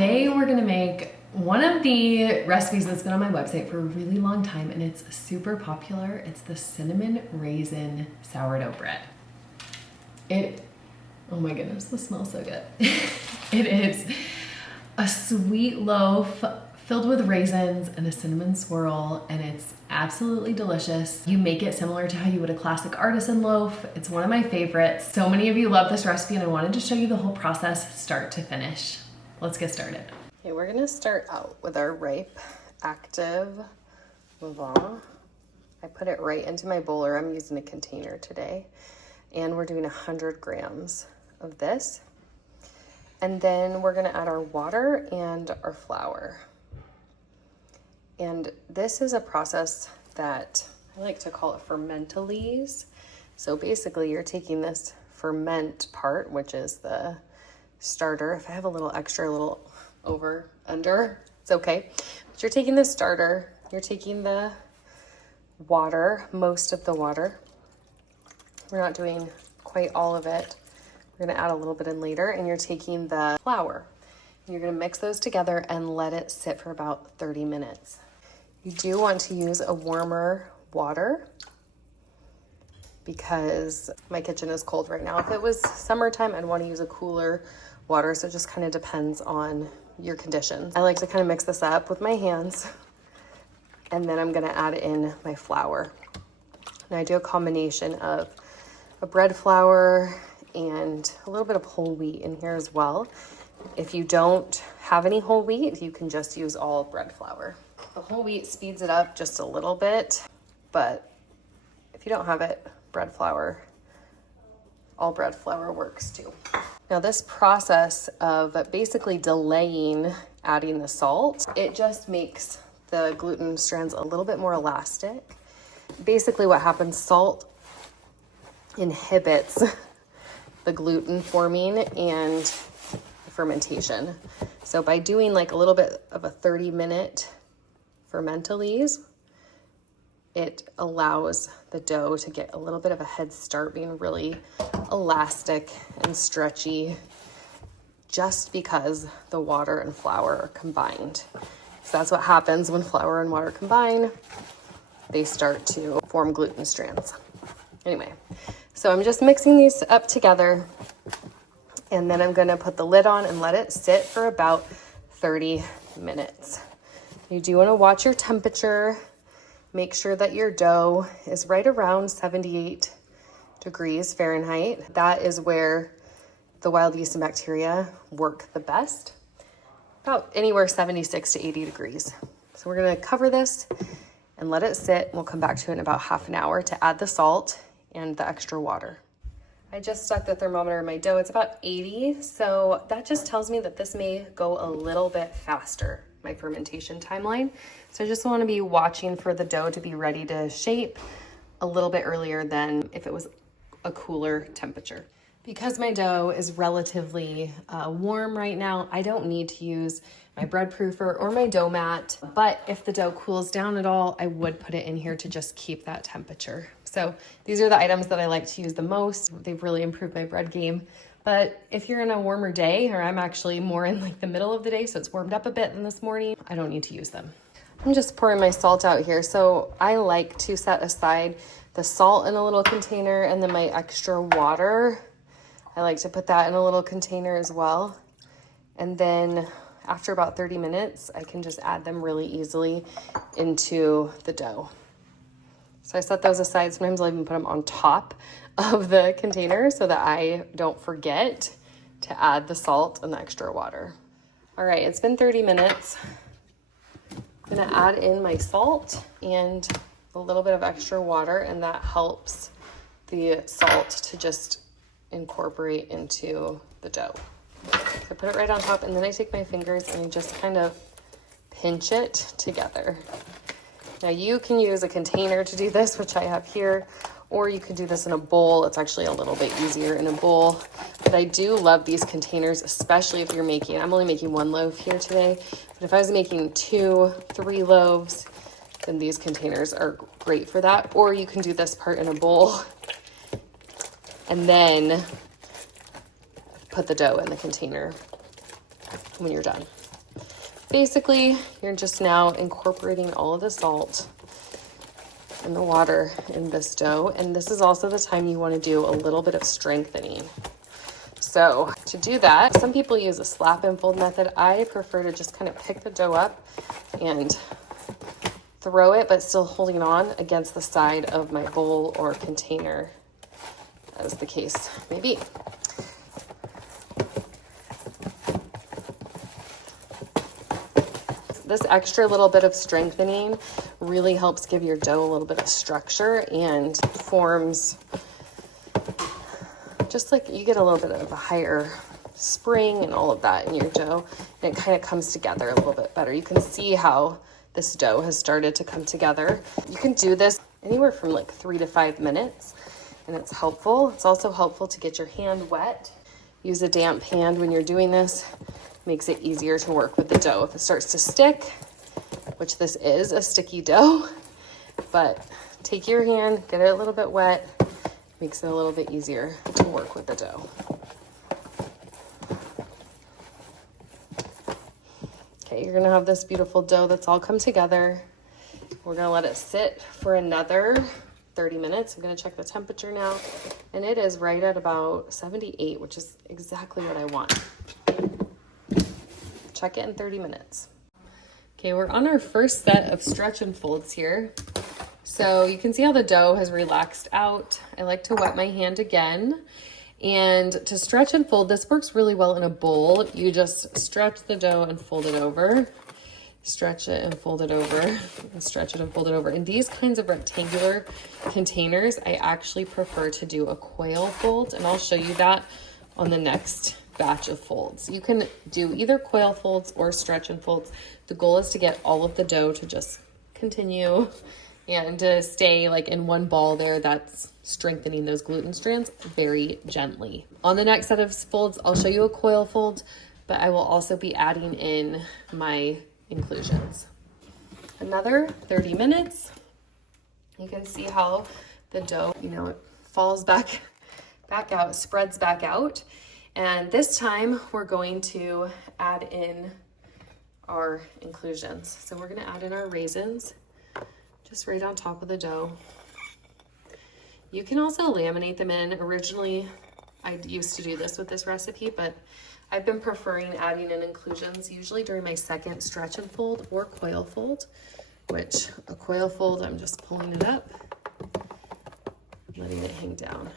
Today we're gonna make one of the recipes that's been on my website for a really long time, and it's super popular. It's the cinnamon raisin sourdough bread. Oh my goodness, this smells so good. It is a sweet loaf filled with raisins and a cinnamon swirl, and it's absolutely delicious. You make it similar to how you would a classic artisan loaf. It's one of my favorites. So many of you love this recipe, and I wanted to show you the whole process start to finish. Let's get started. Okay, we're gonna start out with our ripe active levain. I put it right into my bowler. I'm using a container today, and we're doing 100 grams of this. And then we're gonna add our water and our flour. And this is a process that I like to call it fermentalese. So basically you're taking this ferment part, which is the starter. If I have a little extra, a little over, under, it's okay. But you're taking the starter, you're taking the water, most of the water. We're not doing quite all of it. We're gonna add a little bit in later, and you're taking the flour. You're gonna mix those together and let it sit for about 30 minutes. You do want to use a warmer water because my kitchen is cold right now. If it was summertime, I'd want to use a cooler water, so it just kind of depends on your conditions. I like to kind of mix this up with my hands, and then I'm gonna add in my flour. And I do a combination of a bread flour and a little bit of whole wheat in here as well. If you don't have any whole wheat, you can just use all bread flour. The whole wheat speeds it up just a little bit, but if you don't have it, bread flour, all bread flour works too. Now this process of basically delaying adding the salt, it just makes the gluten strands a little bit more elastic. Basically what happens, salt inhibits the gluten forming and the fermentation. So by doing like a little bit of a 30-minute fermentalese, it allows the dough to get a little bit of a head start, being really elastic and stretchy, just because the water and flour are combined. So that's what happens when flour and water combine. They start to form gluten strands. Anyway, so I'm just mixing these up together, and then I'm gonna put the lid on and let it sit for about 30 minutes. You do wanna watch your temperature. Make sure that your dough is right around 78 degrees Fahrenheit. That is where the wild yeast and bacteria work the best. About anywhere 76 to 80 degrees. So we're gonna cover this and let it sit. We'll come back to it in about half an hour to add the salt and the extra water. I just stuck the thermometer in my dough. It's about 80, so that just tells me that this may go a little bit faster, my fermentation timeline. So I just want to be watching for the dough to be ready to shape a little bit earlier than if it was a cooler temperature. Because my dough is relatively warm right now, I don't need to use my bread proofer or my dough mat, but if the dough cools down at all, I would put it in here to just keep that temperature. So these are the items that I like to use the most. They've really improved my bread game. But if you're in a warmer day, or I'm actually more in like the middle of the day, so it's warmed up a bit than this morning, I don't need to use them. I'm just pouring my salt out here. So I like to set aside the salt in a little container, and then my extra water, I like to put that in a little container as well. And then after about 30 minutes, I can just add them really easily into the dough. So I set those aside. Sometimes I'll even put them on top of the container so that I don't forget to add the salt and the extra water. All right, it's been 30 minutes. I'm gonna add in my salt and a little bit of extra water, and that helps the salt to just incorporate into the dough. So I put it right on top, and then I take my fingers and just kind of pinch it together. Now you can use a container to do this, which I have here, or you could do this in a bowl. It's actually a little bit easier in a bowl, but I do love these containers, especially if you're making, I'm only making one loaf here today, but if I was making 2, 3 loaves, then these containers are great for that. Or you can do this part in a bowl and then put the dough in the container when you're done. basically, you're just now incorporating all of the salt and the water in this dough. And this is also the time you want to do a little bit of strengthening. So to do that, some people use a slap and fold method. I prefer to just kind of pick the dough up and throw it, but still holding on against the side of my bowl or container, as the case may be. This extra little bit of strengthening really helps give your dough a little bit of structure and forms, just like you get a little bit of a higher spring and all of that in your dough, and it kind of comes together a little bit better. You can see how this dough has started to come together. You can do this anywhere from like 3 to 5 minutes, and it's helpful. It's also helpful to get your hand wet. Use a damp hand when you're doing this. Makes it easier to work with the dough. If it starts to stick, which this is a sticky dough, but take your hand, get it a little bit wet, makes it a little bit easier to work with the dough. Okay, you're gonna have this beautiful dough that's all come together. We're gonna let it sit for another 30 minutes. I'm gonna check the temperature now, and it is right at about 78, which is exactly what I want. Check it in 30 minutes. Okay, we're on our first set of stretch and folds here. So you can see how the dough has relaxed out. I like to wet my hand again. And to stretch and fold, this works really well in a bowl. You just stretch the dough and fold it over. Stretch it and fold it over, and stretch it and fold it over. In these kinds of rectangular containers, I actually prefer to do a coil fold, and I'll show you that on the next batch of folds. You can do either coil folds or stretch and folds. The goal is to get all of the dough to just continue and to stay like in one ball there that's strengthening those gluten strands very gently. On the next set of folds, I'll show you a coil fold, but I will also be adding in my inclusions. Another 30 minutes. You can see how the dough, it falls back out, spreads back out. And this time we're going to add in our inclusions. So we're going to add in our raisins just right on top of the dough. You can also laminate them in. Originally, I used to do this with this recipe, but I've been preferring adding in inclusions usually during my second stretch and fold or coil fold, which a coil fold, I'm just pulling it up, letting it hang down.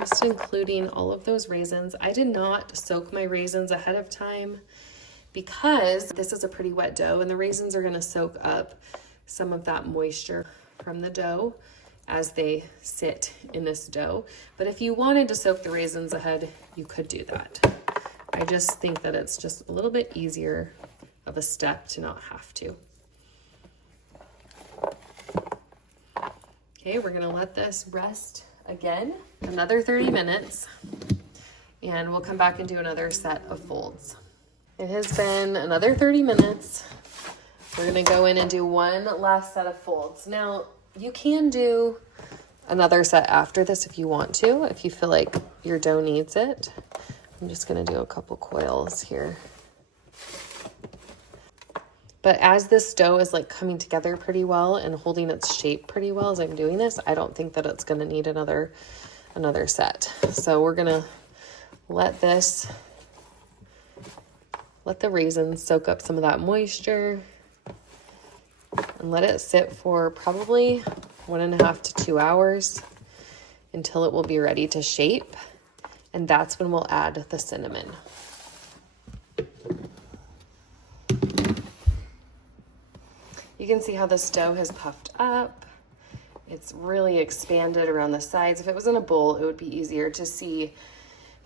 Just including all of those raisins. I did not soak my raisins ahead of time because this is a pretty wet dough and the raisins are going to soak up some of that moisture from the dough as they sit in this dough. But if you wanted to soak the raisins ahead, you could do that. I just think that it's just a little bit easier of a step to not have to. Okay, we're going to let this rest again, another 30 minutes, and we'll come back and do another set of folds. It has been another 30 minutes. We're gonna go in and do one last set of folds. Now, you can do another set after this if you want to, if you feel like your dough needs it. I'm just gonna do a couple coils here. But as this dough is like coming together pretty well and holding its shape pretty well as I'm doing this, I don't think that it's gonna need another set. So we're gonna let the raisins soak up some of that moisture and let it sit for probably 1.5 to 2 hours until it will be ready to shape. And that's when we'll add the cinnamon. You can see how this dough has puffed up. It's really expanded around the sides. If it was in a bowl, it would be easier to see,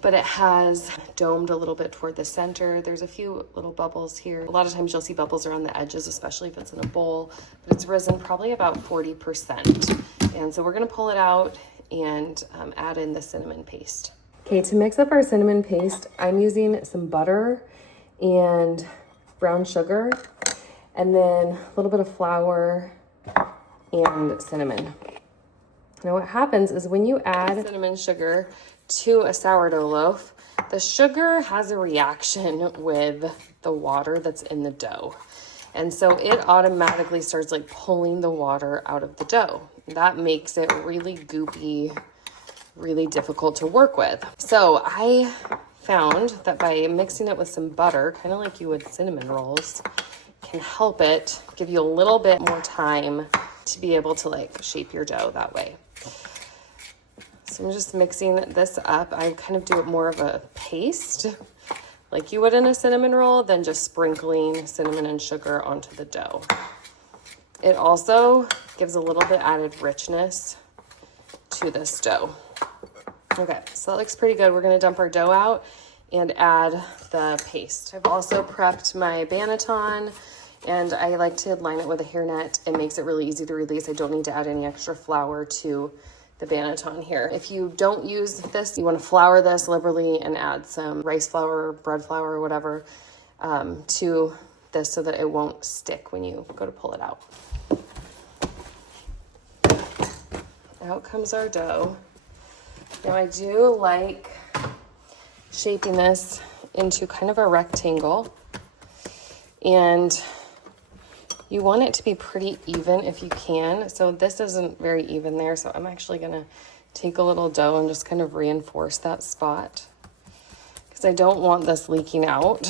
but it has domed a little bit toward the center. There's a few little bubbles here. A lot of times you'll see bubbles around the edges, especially if it's in a bowl, but it's risen probably about 40%. And so we're gonna pull it out and add in the cinnamon paste. Okay, to mix up our cinnamon paste, I'm using some butter and brown sugar, and then a little bit of flour and cinnamon. Now what happens is when you add cinnamon sugar to a sourdough loaf, the sugar has a reaction with the water that's in the dough. And so it automatically starts like pulling the water out of the dough. That makes it really goopy, really difficult to work with. So I found that by mixing it with some butter, kind of like you would cinnamon rolls, can help it give you a little bit more time to be able to like shape your dough that way. So I'm just mixing this up. I kind of do it more of a paste like you would in a cinnamon roll than just sprinkling cinnamon and sugar onto the dough. It also gives a little bit added richness to this dough. Okay, so that looks pretty good. We're gonna dump our dough out and add the paste. I've also prepped my banneton, and I like to line it with a hairnet. It makes it really easy to release. I don't need to add any extra flour to the banneton here. If you don't use this, you want to flour this liberally and add some rice flour, bread flour, or whatever to this so that it won't stick when you go to pull it out. Out comes our dough. Now I do like shaping this into kind of a rectangle, and you want it to be pretty even if you can. So this isn't very even there, so I'm actually gonna take a little dough and just kind of reinforce that spot because I don't want this leaking out.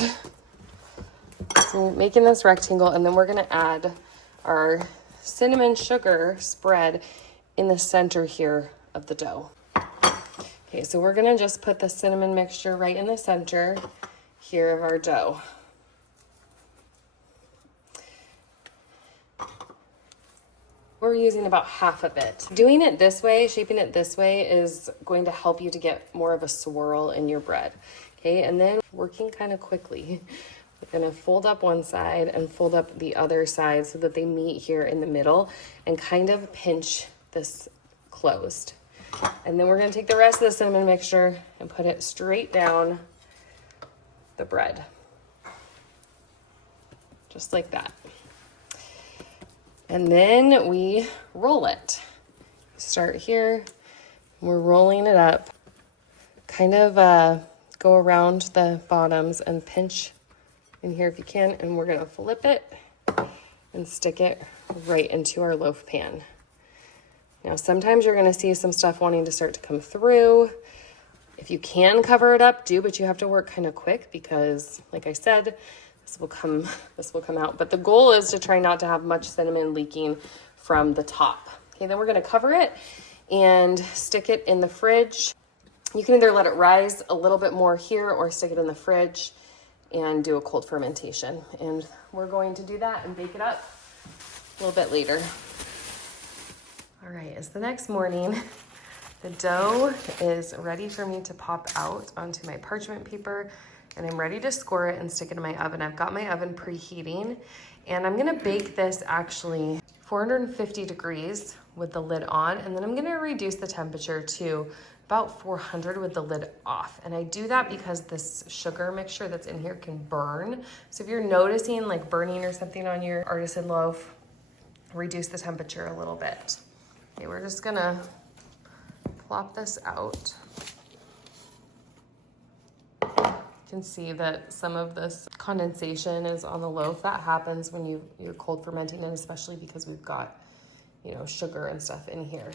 So making this rectangle, and then we're gonna add our cinnamon sugar spread in the center here of the dough. Okay, so we're gonna just put the cinnamon mixture right in the center here of our dough. We're using about half of it. Doing it this way, shaping it this way, is going to help you to get more of a swirl in your bread. Okay, and then working kind of quickly, we're gonna fold up one side and fold up the other side so that they meet here in the middle and kind of pinch this closed. And then we're gonna take the rest of the cinnamon mixture and put it straight down the bread. Just like that. And then we roll it. Start here, we're rolling it up. Kind of go around the bottoms and pinch in here if you can, and we're gonna flip it and stick it right into our loaf pan. Now, sometimes you're gonna see some stuff wanting to start to come through. If you can cover it up, do, but you have to work kind of quick because, like I said, this will come out. But the goal is to try not to have much cinnamon leaking from the top. Okay, then we're gonna cover it and stick it in the fridge. You can either let it rise a little bit more here or stick it in the fridge and do a cold fermentation. And we're going to do that and bake it up a little bit later. All right, it's the next morning. The dough is ready for me to pop out onto my parchment paper, and I'm ready to score it and stick it in my oven. I've got my oven preheating, and I'm gonna bake this actually 450 degrees with the lid on, and then I'm gonna reduce the temperature to about 400 with the lid off. And I do that because this sugar mixture that's in here can burn. So if you're noticing like burning or something on your artisan loaf, reduce the temperature a little bit. Okay, we're just gonna plop this out. You can see that some of this condensation is on the loaf. That happens when you're cold fermenting, and especially because we've got, you know, sugar and stuff in here.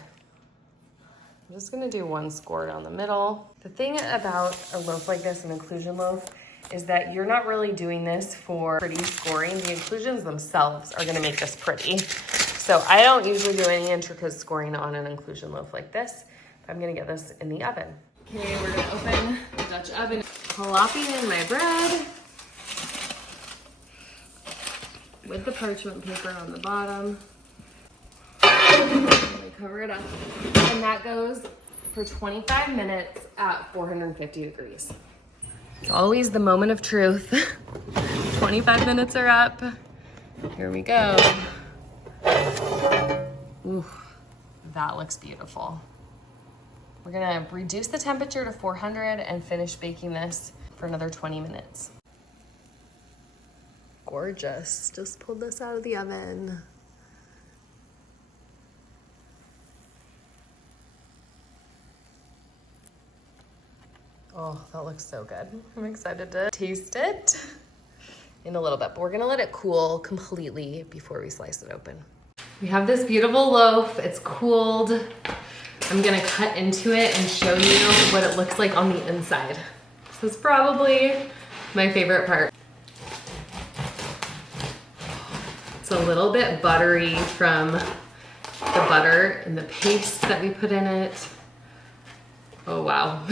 I'm just gonna do one score down the middle. The thing about a loaf like this, an inclusion loaf, is that you're not really doing this for pretty scoring. The inclusions themselves are gonna make this pretty. So I don't usually do any intricate scoring on an inclusion loaf like this. I'm gonna get this in the oven. Okay, we're gonna open the Dutch oven. Plopping in my bread with the parchment paper on the bottom. I cover it up, and that goes for 25 minutes at 450 degrees. It's always the moment of truth. 25 minutes are up. Here we go. Ooh, that looks beautiful. We're gonna reduce the temperature to 400 and finish baking this for another 20 minutes. Gorgeous. Just pulled this out of the oven. Oh, that looks so good. I'm excited to taste it in a little bit, but we're gonna let it cool completely before we slice it open. We have this beautiful loaf. It's cooled. I'm gonna cut into it and show you what it looks like on the inside. This is probably my favorite part. It's a little bit buttery from the butter and the paste that we put in it. Oh, wow.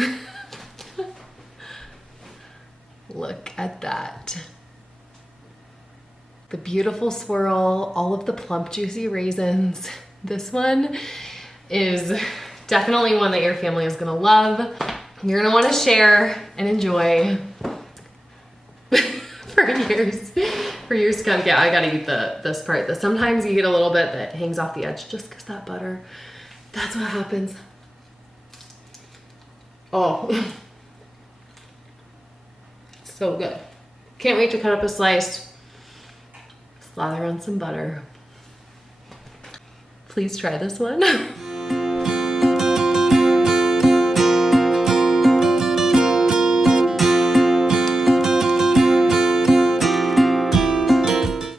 Look at that. The beautiful swirl, all of the plump, juicy raisins. This one is definitely one that your family is gonna love. You're gonna wanna share and enjoy for years to come. Yeah, I gotta eat this part. Sometimes you get a little bit that hangs off the edge just because that butter, that's what happens. Oh, so good. Can't wait to cut up a slice, slather on some butter. Please try this one.